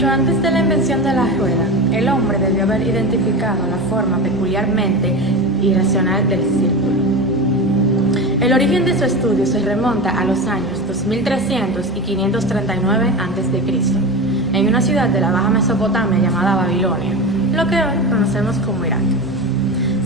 Mucho antes de la invención de la rueda, el hombre debió haber identificado la forma peculiarmente irracional del círculo. El origen de su estudio se remonta a los años 2300 y 539 a.C., en una ciudad de la Baja Mesopotamia llamada Babilonia, lo que hoy conocemos como Irak.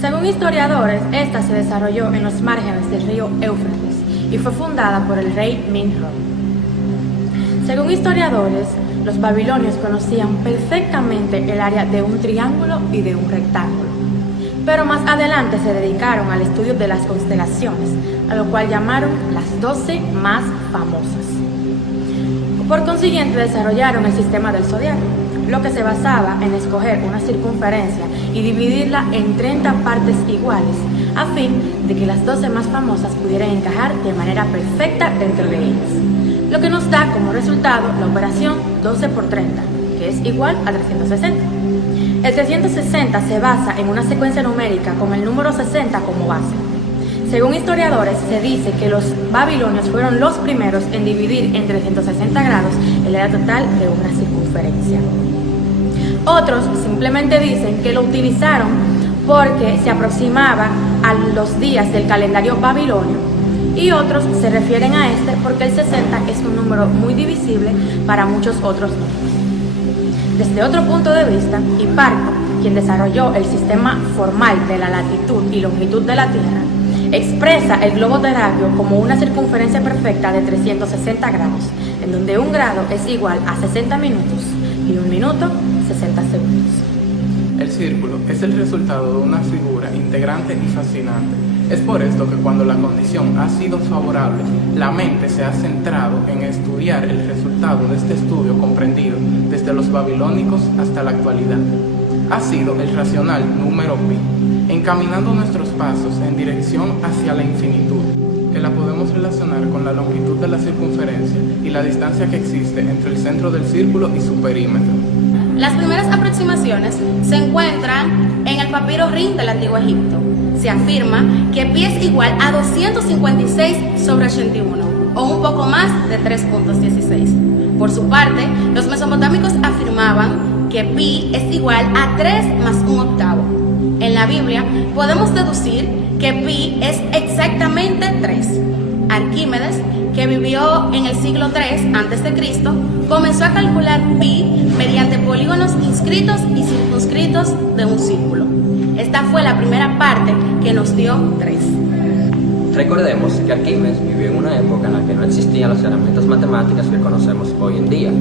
Según historiadores, esta se desarrolló en los márgenes del río Éufrates y fue fundada por el rey Minho. Según historiadores, los babilonios conocían perfectamente el área de un triángulo y de un rectángulo, pero más adelante se dedicaron al estudio de las constelaciones, a lo cual llamaron las 12 más famosas. Por consiguiente, desarrollaron el sistema del zodiaco, lo que se basaba en escoger una circunferencia y dividirla en 30 partes iguales, a fin de que las 12 más famosas pudieran encajar de manera perfecta dentro de ellas, lo que nos da como resultado la operación 12 por 30, que es igual a 360. El 360 se basa en una secuencia numérica con el número 60 como base. Según historiadores, se dice que los babilonios fueron los primeros en dividir en 360 grados el área total de una circunferencia. Otros simplemente dicen que lo utilizaron porque se aproximaba a los días del calendario babilonio, y otros se refieren a este porque el 60 es un número muy divisible para muchos otros números. Desde otro punto de vista, Hiparco, quien desarrolló el sistema formal de la latitud y longitud de la Tierra, expresa el globo terráqueo como una circunferencia perfecta de 360 grados, en donde un grado es igual a 60 minutos y un minuto 60 segundos. El círculo es el resultado de una figura integrante y fascinante. Es por esto que cuando la condición ha sido favorable, la mente se ha centrado en estudiar el resultado de este estudio comprendido desde los babilónicos hasta la actualidad. Ha sido el racional número pi, encaminando nuestros pasos en dirección hacia la infinitud, que la podemos relacionar con la longitud de la circunferencia y la distancia que existe entre el centro del círculo y su perímetro. Las primeras aproximaciones se encuentran en el papiro Rin del Antiguo Egipto. Se afirma que pi es igual a 256/81, o un poco más de 3.16. Por su parte, los mesopotámicos afirmaban que pi es igual a 3 más un octavo. En la Biblia podemos deducir que pi es exactamente 3. Arquímedes, que vivió en el siglo III a.C., comenzó a calcular pi mediante polígonos inscritos y circunscritos de un círculo. Esta fue la primera parte que nos dio 3. Recordemos que Arquímedes vivió en una época en la que no existían las herramientas matemáticas que conocemos hoy en día.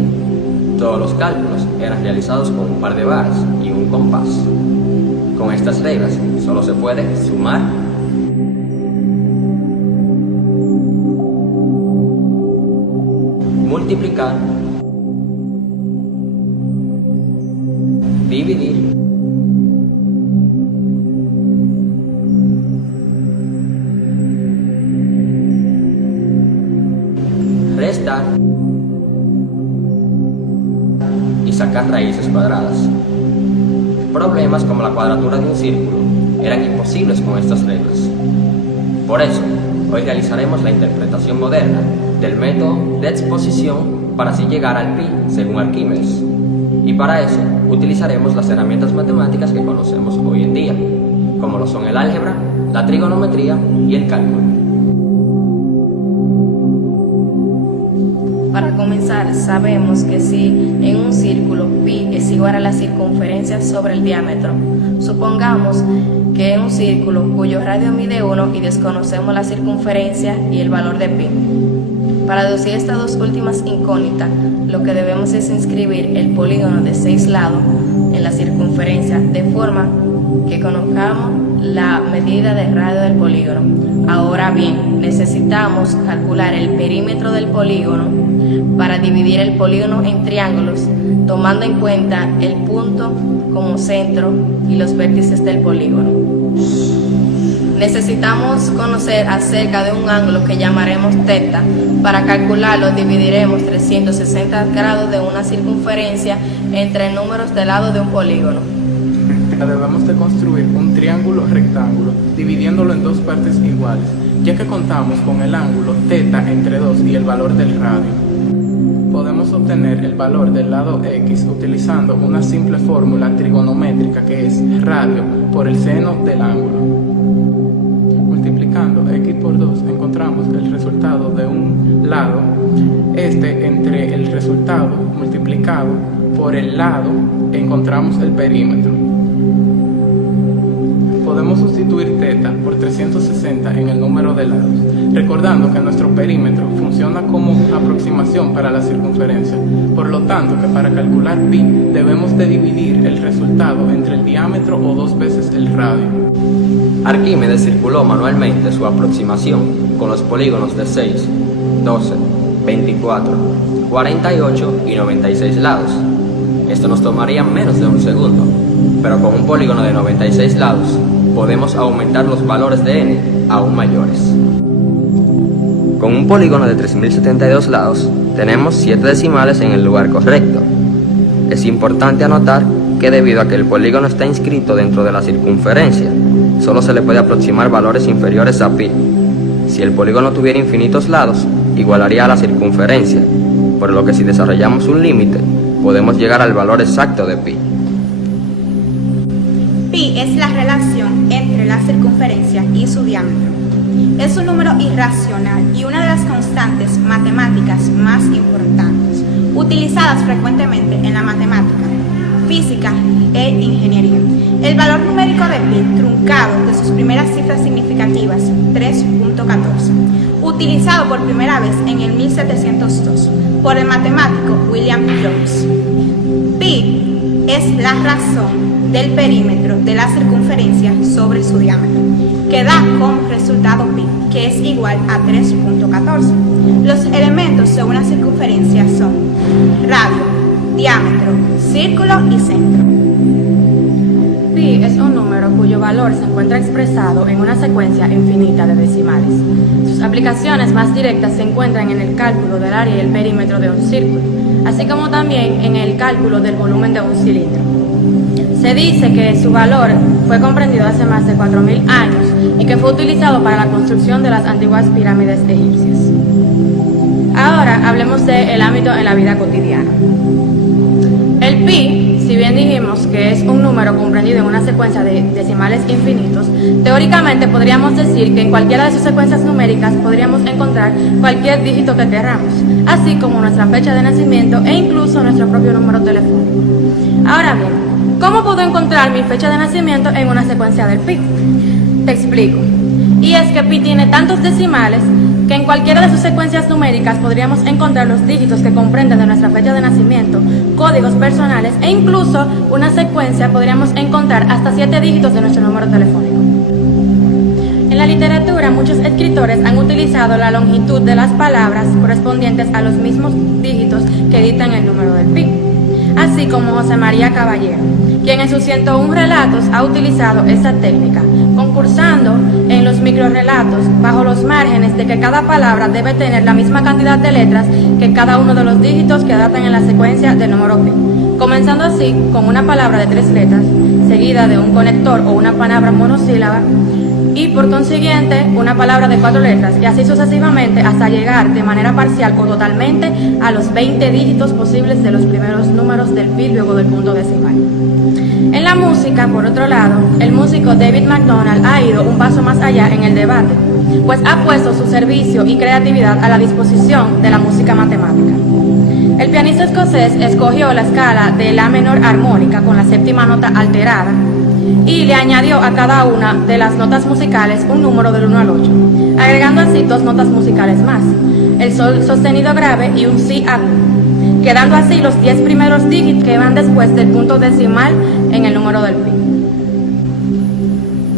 Todos los cálculos eran realizados con un par de varas y un compás. Con estas reglas solo se puede sumar, multiplicar, dividir, restar y sacar raíces cuadradas. Problemas como la cuadratura de un círculo eran imposibles con estas reglas. Por eso, hoy realizaremos la interpretación moderna del método de exposición para así llegar al pi según Arquímedes. Y para eso utilizaremos las herramientas matemáticas que conocemos hoy en día, como lo son el álgebra, la trigonometría y el cálculo. Para comenzar, sabemos que si en un círculo pi es igual a la circunferencia sobre el diámetro, supongamos que en un círculo cuyo radio mide 1 y desconocemos la circunferencia y el valor de pi. Para deducir estas dos últimas incógnitas, lo que debemos es inscribir el polígono de 6 lados en la circunferencia de forma que conozcamos la medida de radio del polígono. Ahora bien, necesitamos calcular el perímetro del polígono para dividir el polígono en triángulos, tomando en cuenta el punto como centro y los vértices del polígono. Necesitamos conocer acerca de un ángulo que llamaremos teta. Para calcularlo dividiremos 360 grados de una circunferencia entre números de lado de un polígono. Debemos de construir un triángulo rectángulo dividiéndolo en dos partes iguales, ya que contamos con el ángulo θ entre 2 y el valor del radio. podemos obtener el valor del lado x utilizando una simple fórmula trigonométrica que es radio por el seno del ángulo. Multiplicando x por 2 encontramos el resultado de un lado, entre el resultado multiplicado por el lado encontramos el perímetro. Podemos sustituir θ por 360 en el número de lados, recordando que nuestro perímetro funciona como aproximación para la circunferencia, por lo tanto que para calcular pi debemos de dividir el resultado entre el diámetro o 2 veces el radio. Arquímedes circuló manualmente su aproximación con los polígonos de 6, 12, 24, 48 y 96 lados. Esto nos tomaría menos de un segundo, pero con un polígono de 96 lados podemos aumentar los valores de n aún mayores. Con un polígono de 3072 lados tenemos 7 decimales en el lugar correcto. Es importante anotar que debido a que el polígono está inscrito dentro de la circunferencia, solo se le puede aproximar valores inferiores a pi. Si el polígono tuviera infinitos lados, igualaría a la circunferencia, por lo que si desarrollamos un límite, podemos llegar al valor exacto de pi. Pi es la relación entre la circunferencia y su diámetro. Es un número irracional y una de las constantes matemáticas más importantes, utilizadas frecuentemente en la matemática, física e ingeniería. El valor numérico de pi truncado de sus primeras cifras significativas, 3.14, utilizado por primera vez en el 1702 por el matemático William Jones. Pi es la razón del perímetro de la circunferencia sobre su diámetro, que da como resultado pi, que es igual a 3.14. Los elementos de una circunferencia son radio, diámetro, círculo y centro. Pi es un número cuyo valor se encuentra expresado en una secuencia infinita de decimales. Sus aplicaciones más directas se encuentran en el cálculo del área y el perímetro de un círculo, así como también en el cálculo del volumen de un cilindro. Se dice que su valor fue comprendido hace más de 4.000 años y que fue utilizado para la construcción de las antiguas pirámides egipcias. Ahora hablemos del ámbito en la vida cotidiana. El pi, si bien dijimos que es un número comprendido en una secuencia de decimales infinitos, teóricamente podríamos decir que en cualquiera de sus secuencias numéricas podríamos encontrar cualquier dígito que queramos, así como nuestra fecha de nacimiento e incluso nuestro propio número telefónico. Ahora bien, ¿cómo puedo encontrar mi fecha de nacimiento en una secuencia del pi? Te explico. Y es que pi tiene tantos decimales que en cualquiera de sus secuencias numéricas podríamos encontrar los dígitos que comprenden de nuestra fecha de nacimiento, códigos personales e incluso una secuencia podríamos encontrar hasta 7 dígitos de nuestro número telefónico. En la literatura, muchos escritores han utilizado la longitud de las palabras correspondientes a los mismos dígitos que dictan el número del pi, así como José María Caballero, quien en sus 101 relatos ha utilizado esta técnica, concursando en los microrrelatos bajo los márgenes de que cada palabra debe tener la misma cantidad de letras que cada uno de los dígitos que datan en la secuencia del número pi, comenzando así con una palabra de 3 letras, seguida de un conector o una palabra monosílaba, y por consiguiente una palabra de 4 letras, y así sucesivamente hasta llegar de manera parcial o totalmente a los 20 dígitos posibles de los primeros números del pi luego del punto decimal. En la música, por otro lado, el músico David McDonald ha ido un paso más allá en el debate, pues ha puesto su servicio y creatividad a la disposición de la música matemática. El pianista escocés escogió la escala de la menor armónica con la séptima nota alterada y le añadió a cada una de las notas musicales un número del 1 al 8, agregando así 2 notas musicales más, el sol sostenido grave y un si agudo, quedando así los 10 primeros dígitos que van después del punto decimal en el número del pi.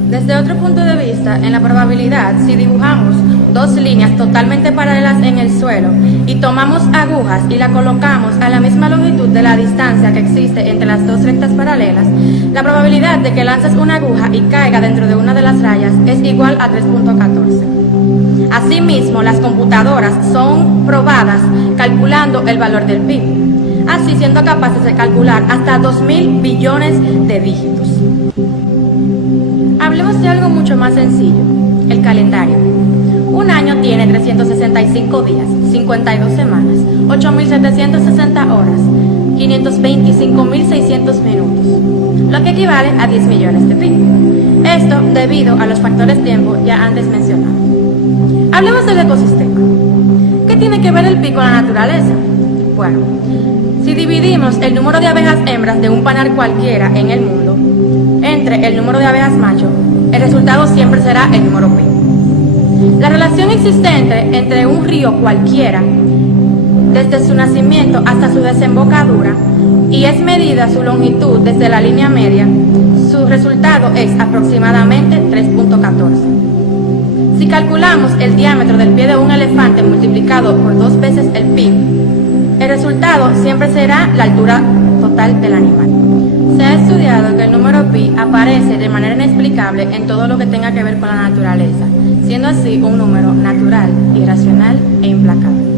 Desde otro punto de vista, en la probabilidad, si dibujamos 2 líneas totalmente paralelas en el suelo y tomamos agujas y la colocamos a la misma longitud de la distancia que existe entre las 2 rectas paralelas, la probabilidad de que lances una aguja y caiga dentro de una de las rayas es igual a 3.14. Asimismo, las computadoras son probadas calculando el valor del pi, así siendo capaces de calcular hasta 2.000 billones de dígitos. Hablemos de algo mucho más sencillo, el calendario. Un año tiene 365 días, 52 semanas, 8.760 horas, 525.600 minutos, lo que equivale a 10 millones de pi. Esto debido a los factores tiempo ya antes mencionados. Hablemos del ecosistema. ¿Qué tiene que ver el pi con la naturaleza? Bueno, si dividimos el número de abejas hembras de un panal cualquiera en el mundo entre el número de abejas macho, el resultado siempre será el número pi. La relación existente entre un río cualquiera, desde su nacimiento hasta su desembocadura, y es medida su longitud desde la línea media, su resultado es aproximadamente 3.14. Si calculamos el diámetro del pie de un elefante multiplicado por 2 veces el pi, el resultado siempre será la altura total del animal. Se ha estudiado que el número pi aparece de manera inexplicable en todo lo que tenga que ver con la naturaleza, siendo así un número natural, irracional e implacable.